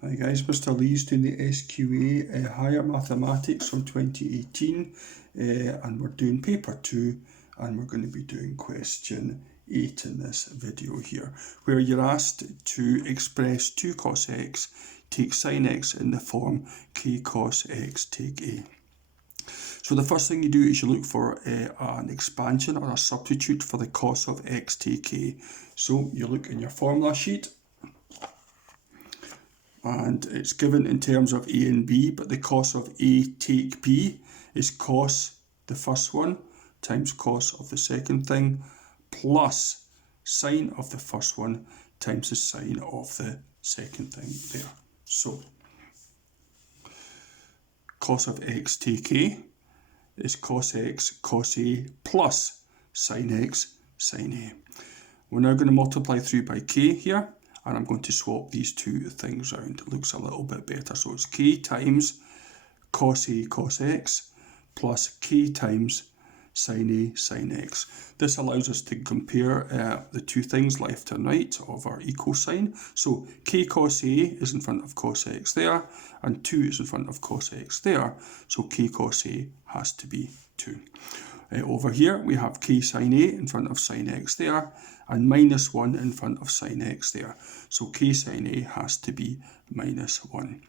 Hi guys, Mr. Lee's doing the SQA Higher Mathematics from 2018 and we're doing paper 2 and we're going to be doing question 8 in this video here, where you're asked to express 2 cos x take sin x in the form k cos x take a. So the first thing you do is you look for an expansion or a substitute for the cos of x take a. So you look in your formula sheet, and it's given in terms of a and b, but the cos of a take b is cos the first one times cos of the second thing plus sine of the first one times the sine of the second thing there. So cos of x take a is cos x cos a plus sine x sine a. We're now going to multiply through by k here, and I'm going to swap these two things around. It looks a little bit better. So it's k times cos a cos x plus k times sine a sine x. This allows us to compare the two things left and right of our equal sign. So k cos a is in front of cos x there, and 2 is in front of cos x there. So k cos a has to be 2. Over here we have k sine a in front of sine x there, and minus 1 in front of sine x there. So k sine a has to be minus 1.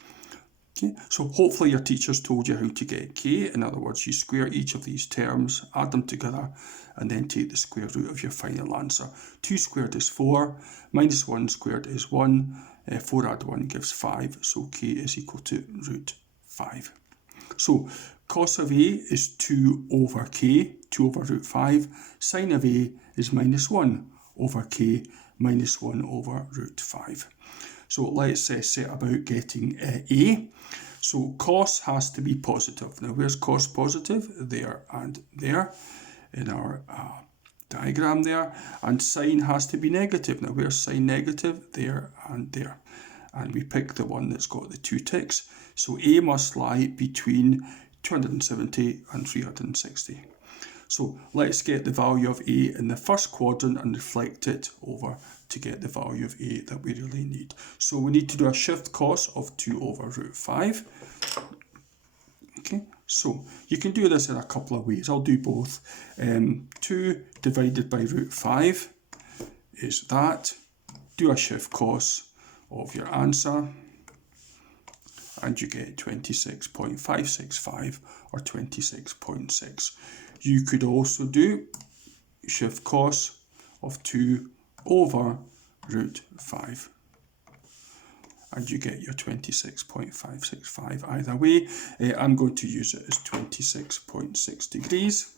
Okay, so hopefully your teacher's told you how to get k. In other words, you square each of these terms, add them together, and then take the square root of your final answer. 2 squared is 4, minus 1 squared is 1, 4 add 1 gives 5, so k is equal to root 5. So cos of a is 2 over k, 2 over root 5. Sine of a is minus 1 over k, minus 1 over root 5. So let's set about getting a. So cos has to be positive. Now where's cos positive? There and there in our diagram there. And sine has to be negative. Now where's sine negative? There and there. And we pick the one that's got the 2 ticks. So a must lie between 270 and 360. So let's get the value of a in the first quadrant and reflect it over to get the value of a that we really need. So we need to do a shift cos of 2 over root 5. Okay, so you can do this in a couple of ways. I'll do both. 2 divided by root 5 is that. Do a shift cos of your answer, and you get 26.565 or 26.6. You could also do shift cos of 2 over root 5, and you get your 26.565 either way. I'm going to use it as 26.6 degrees.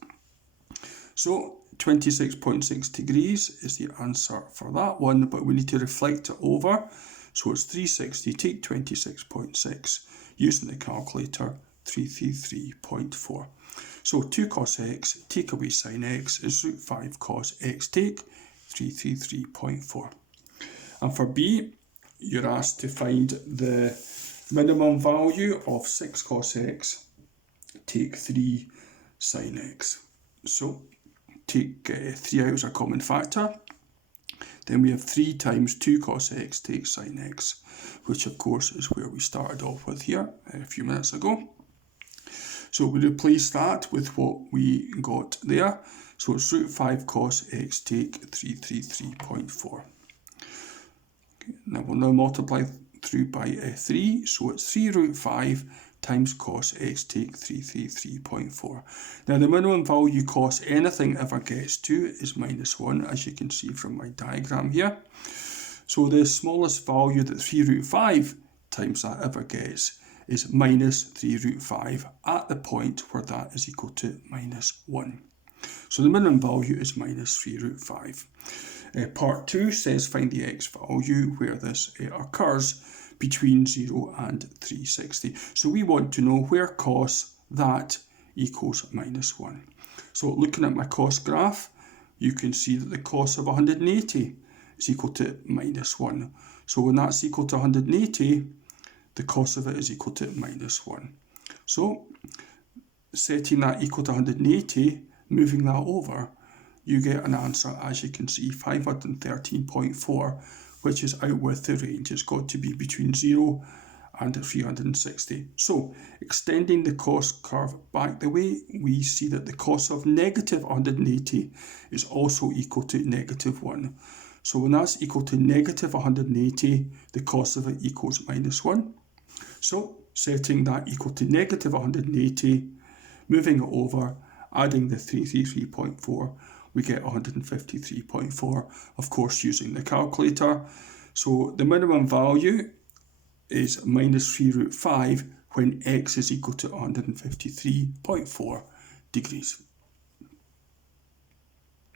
So 26.6 degrees is the answer for that one, but we need to reflect it over. So it's 360, take 26.6, using the calculator, 333.4. So 2 cos x, take away sin x, is root 5 cos x take 333.4. And for b, you're asked to find the minimum value of 6 cos x, take 3 sin x. So take 3 out as a common factor. Then we have 3 times 2 cos x take sin x, which of course is where we started off with here a few minutes ago. So we replace that with what we got there. So it's root 5 cos x take 333.4. Okay, now we'll now multiply through by 3. So it's 3 root 5 times cos x take 333.4. Now the minimum value cos anything ever gets to is minus 1, as you can see from my diagram here. So the smallest value that 3 root 5 times that ever gets is minus 3 root 5 at the point where that is equal to minus 1. So the minimum value is minus 3 root 5. Part 2 says find the x value where this occurs between 0 and 360. So we want to know where cos that equals minus 1. So looking at my cos graph, you can see that the cos of 180 is equal to minus 1. So when that's equal to 180, the cos of it is equal to minus 1. So setting that equal to 180, moving that over, you get an answer, as you can see, 513.4 which is out with the range. It's got to be between 0 and 360. So, extending the cost curve back the way, we see that the cost of negative 180 is also equal to negative 1. So when that's equal to negative 180, the cost of it equals minus 1. So, setting that equal to negative 180, moving it over, adding the 333.4, we get 153.4, of course using the calculator. So the minimum value is minus 3 root 5 when x is equal to 153.4 degrees.